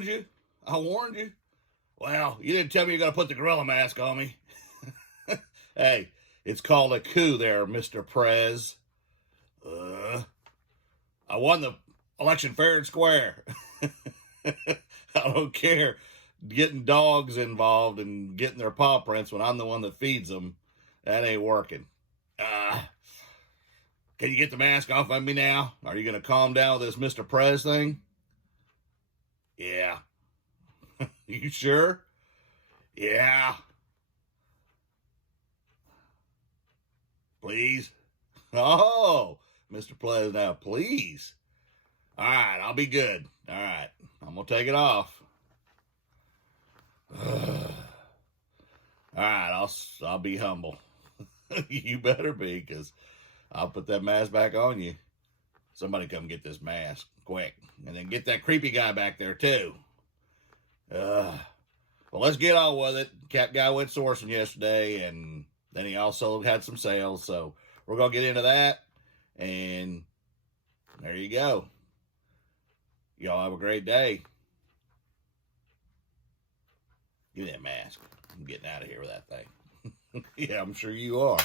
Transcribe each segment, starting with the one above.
warned you. I warned you. Well, you didn't tell me you're going to put the gorilla mask on me. Hey, it's called a coup there, Mr. Prez. I won the election fair and square. I don't care getting dogs involved and getting their paw prints when I'm the one that feeds them. That ain't working. Can you get the mask off of me now? Are you going to calm down with this Mr. Prez thing? Yeah. You sure? Yeah. Please? Oh, Mr. Prez, now please. All right, I'll be good. All right, I'm going to take it off. All right, I'll be humble. You better be, because I'll put that mask back on you. Somebody come get this mask quick. And then get that creepy guy back there, too. Well, let's get on with it. Cat Guy went sourcing yesterday, and then he also had some sales. So we're going to get into that. And there you go. Y'all have a great day. Give me that mask. I'm getting out of here with that thing. Yeah, I'm sure you are.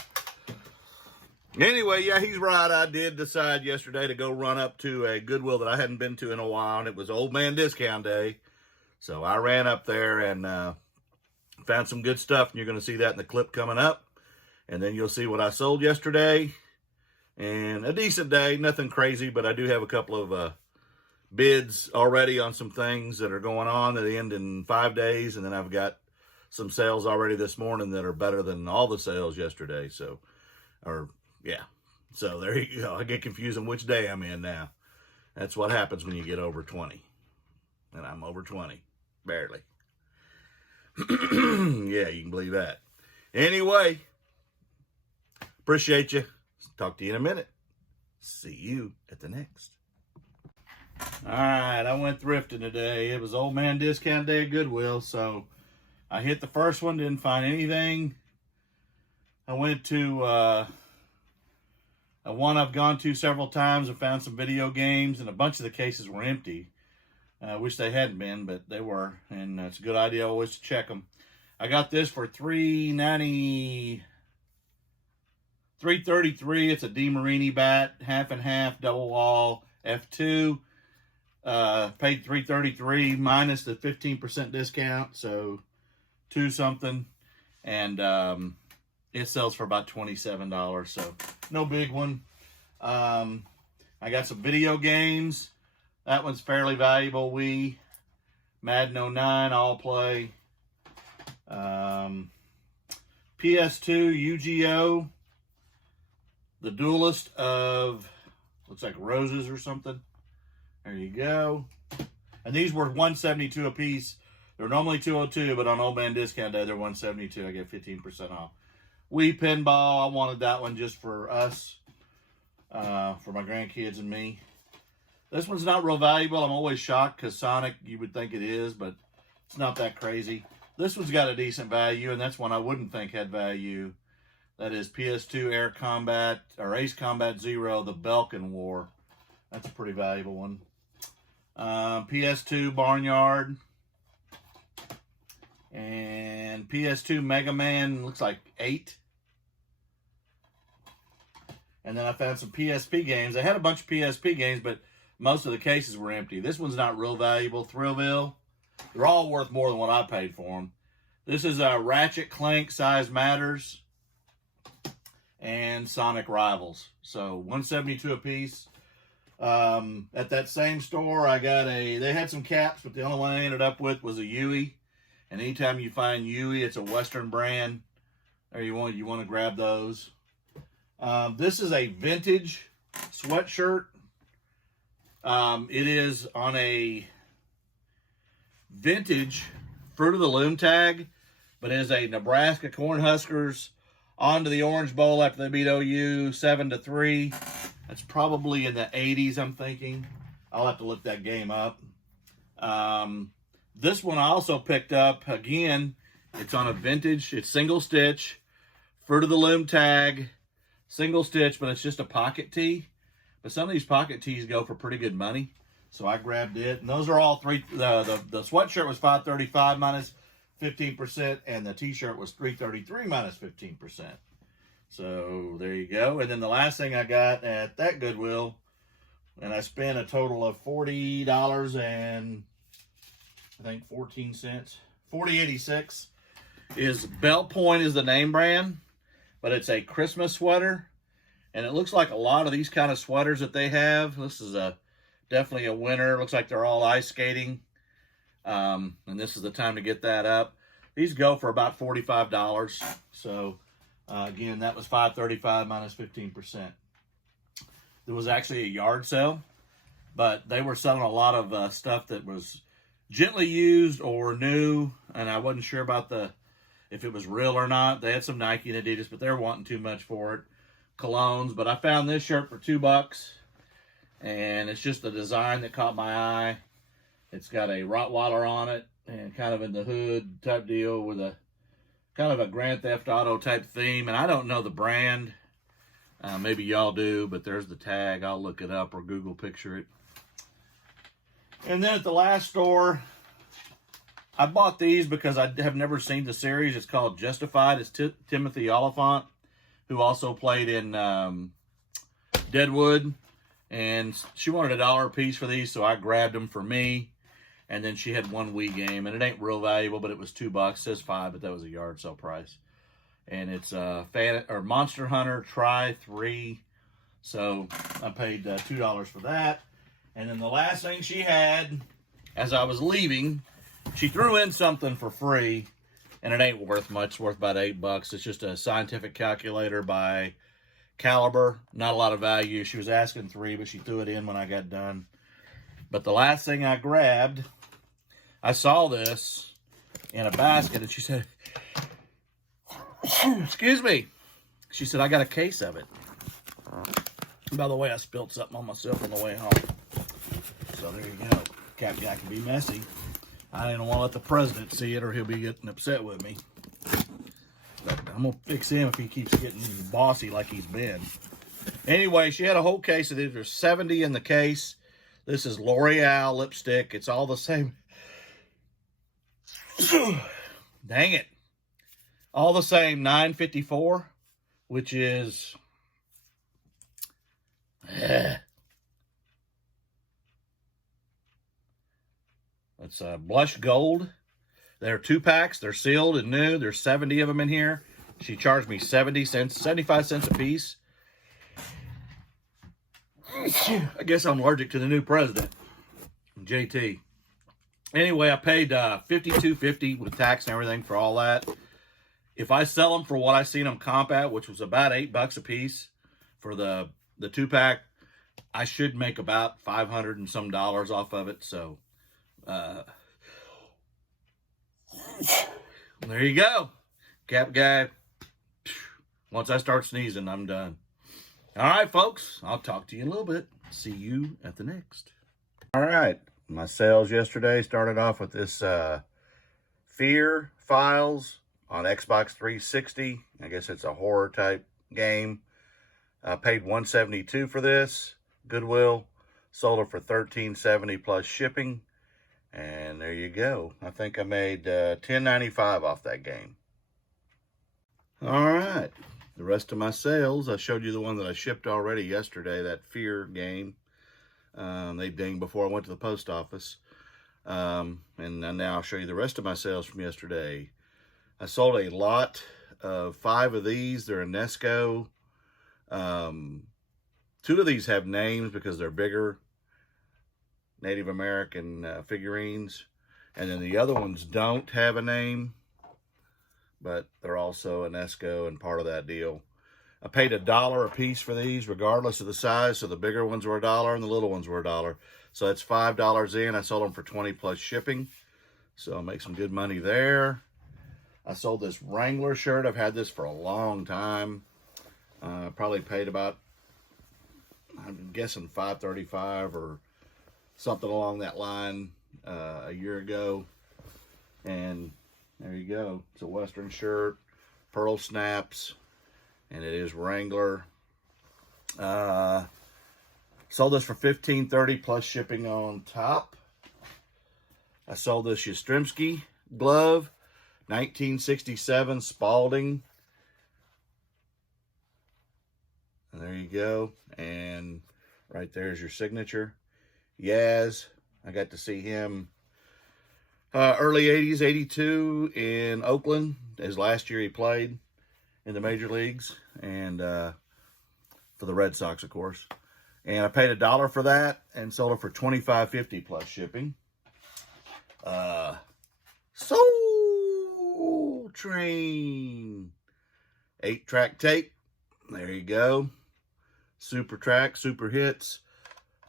Anyway, yeah, he's right. I did decide yesterday to go run up to a Goodwill that I hadn't been to in a while, and it was Old Man Discount Day. So I ran up there and found some good stuff, and you're going to see that in the clip coming up. And then you'll see what I sold yesterday. And a decent day, nothing crazy, but I do have a couple of bids already on some things that are going on that end in 5 days. And then I've got some sales already this morning that are better than all the sales yesterday. So, yeah. So there you go. I get confused on which day I'm in now. That's what happens when you get over 20. And I'm over 20. Barely. Yeah, you can believe that. Anyway, appreciate you. Talk to you in a minute. See you at the next. All right, I went thrifting today. It was Old Man Discount Day at Goodwill, so I hit the first one, didn't find anything. I went to one I've gone to several times and found some video games, and a bunch of the cases were empty. I wish they hadn't been, but they were, and it's a good idea always to check them. I got this for $333. It's a DeMarini bat, half and half, double wall, F2. Paid $333 minus the 15% discount, so $2 something, and it sells for about $27, so no big one. I got some video games. That one's fairly valuable. Madden 09, I'll play. PS2, Yu-Gi-Oh! The Duelist of, looks like Roses or something. There you go. And these were $172 a piece. They're normally $202, but on Old Man Discount Day, they're $172. I get 15% off. Wii Pinball, I wanted that one just for us, for my grandkids and me. This one's not real valuable. I'm always shocked because Sonic, you would think it is, but it's not that crazy. This one's got a decent value, and that's one I wouldn't think had value. That is PS2 Air Combat, or Ace Combat Zero, the Belkin War. That's a pretty valuable one. PS2 Barnyard. And PS2 Mega Man, looks like 8. And then I found some PSP games. I had a bunch of PSP games, but most of the cases were empty. This one's not real valuable. Thrillville. They're all worth more than what I paid for them. This is a Ratchet Clank Size Matters and Sonic Rivals. So $172 a piece. At that same store, I got they had some caps, but the only one I ended up with was a Yui. And anytime you find Yui, it's a Western brand. There you want to grab those. This is a vintage sweatshirt. It is on a vintage Fruit of the Loom tag, but it is a Nebraska Cornhuskers onto the Orange Bowl after they beat OU 7-3. That's probably in the 80s, I'm thinking. I'll have to look that game up. This one I also picked up. Again, it's on a vintage. It's single stitch. Fruit of the Loom tag. Single stitch, but it's just a pocket tee. But some of these pocket tees go for pretty good money. So I grabbed it, and those are all three. The sweatshirt was $535 minus 15%, and the t-shirt was $333 minus 15%. So there you go. And then the last thing I got at that Goodwill, and I spent a total of $40 and I think 14 cents, $40.86, is Bell Point is the name brand, but it's a Christmas sweater, and it looks like a lot of these kind of sweaters that they have. This is definitely a winter. Looks like they're all ice skating, and this is the time to get that up. These go for about $45. So again, that was $535 minus 15%. There was actually a yard sale, but they were selling a lot of stuff that was gently used or new, and I wasn't sure about if it was real or not. They had some Nike and Adidas, but they were wanting too much for it. Colognes, but I found this shirt for $2, and it's just the design that caught my eye. It's got a Rottweiler on it, and kind of in the hood type deal with a kind of a Grand Theft Auto type theme, and I don't know the brand. Maybe y'all do, but there's the tag. I'll look it up or Google picture it. And then at the last store, I bought these because I have never seen the series. It's called Justified. It's Timothy Oliphant, who also played in Deadwood. And she wanted $1 a piece for these, so I grabbed them for me. And then she had one Wii game, and it ain't real valuable, but it was $2. It says $5, but that was a yard sale price. And it's Monster Hunter Try 3. So I paid $2 for that. And then the last thing she had, as I was leaving, she threw in something for free, and it ain't worth much. It's worth about $8. It's just a scientific calculator by Caliber. Not a lot of value. She was asking $3, but she threw it in when I got done. But the last thing I grabbed, I saw this in a basket, and she said, excuse me. She said, I got a case of it. By the way, I spilled something on myself on the way home. So there you go. Cap Guy can be messy. I didn't want to let the president see it, or he'll be getting upset with me. But I'm going to fix him if he keeps getting bossy like he's been. Anyway, she had a whole case of these. There's 70 in the case. This is L'Oreal lipstick. It's all the same. Dang it. All the same, $9.54, which is it's blush gold. They're 2-packs. They're sealed and new. There's 70 of them in here. She charged me 75 cents a piece. I guess I'm allergic to the new president, JT. Anyway, I paid $52.50 with tax and everything for all that. If I sell them for what I seen them comp at, which was about $8 a piece for the 2-pack, I should make about $500 and some off of it. So there you go. Cap Guy. Once I start sneezing, I'm done. All right, folks. I'll talk to you in a little bit. See you at the next. All right. My sales yesterday started off with this Fear Files on Xbox 360. I guess it's a horror type game. I paid $172 for this. Goodwill. Sold it for $13.70 plus shipping. And there you go. I think I made $10.95 off that game. All right. The rest of my sales, I showed you the one that I shipped already yesterday, that Fear game. They dinged before I went to the post office. And now I'll show you the rest of my sales from yesterday. I sold a lot of 5 of these. They're a Nesco. 2 of these have names because they're bigger. Native American figurines. And then the other ones don't have a name, but they're also a Nesco and part of that deal. I paid $1 a piece for these, regardless of the size. So the bigger ones were $1 and the little ones were $1. So that's $5 in. I sold them for $20 plus shipping. So I'll make some good money there. I sold this Wrangler shirt. I've had this for a long time. Probably paid about, I'm guessing $5.35 or something along that line a year ago. And there you go. It's a Western shirt, pearl snaps, and it is Wrangler. Sold this for $15.30 plus shipping on top. I sold this Yastrzemski glove, 1967 Spalding. And there you go. And right there's your signature. Yaz, I got to see him early 80s, 82 in Oakland. His last year he played in the major leagues, and for the Red Sox, of course. And I paid $1 for that and sold it for $25.50 plus shipping. Soul Train 8-track tape. There you go. Super track, super hits.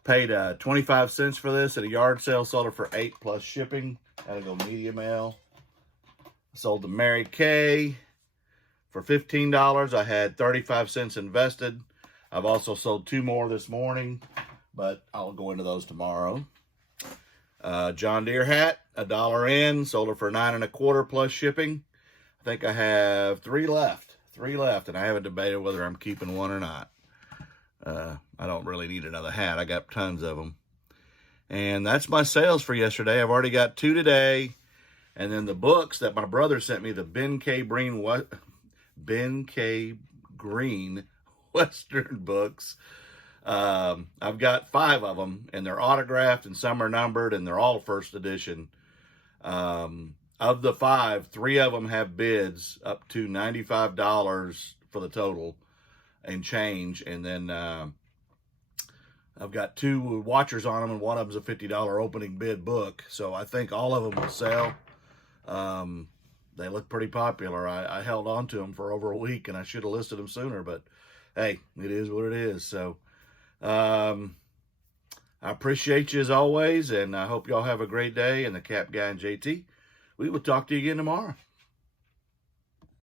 Paid 25 cents for this at a yard sale. Sold it for $8 plus shipping. Had to go media mail. Sold the Mary Kay for $15. I had 35 cents invested. I've also sold 2 more this morning, but I'll go into those tomorrow. John Deere hat, $1 in. Sold it for $9.25 plus shipping. I think I have 3 left. 3 left, and I haven't debated whether I'm keeping one or not. I don't really need another hat. I got tons of them. And that's my sales for yesterday. I've already got 2 today. And then the books that my brother sent me, the Ben K. Green Western books. I've got 5 of them, and they're autographed, and some are numbered, and they're all first edition. Of the 5, 3 of them have bids up to $95 for the total and change. And then I've got 2 watchers on them, and one of them's a $50 opening bid book. So I think all of them will sell. They look pretty popular. I held on to them for over a week, and I should have listed them sooner, but hey, it is what it is. So I appreciate you as always, and I hope y'all have a great day. And the Cap Guy and JT, we will talk to you again tomorrow.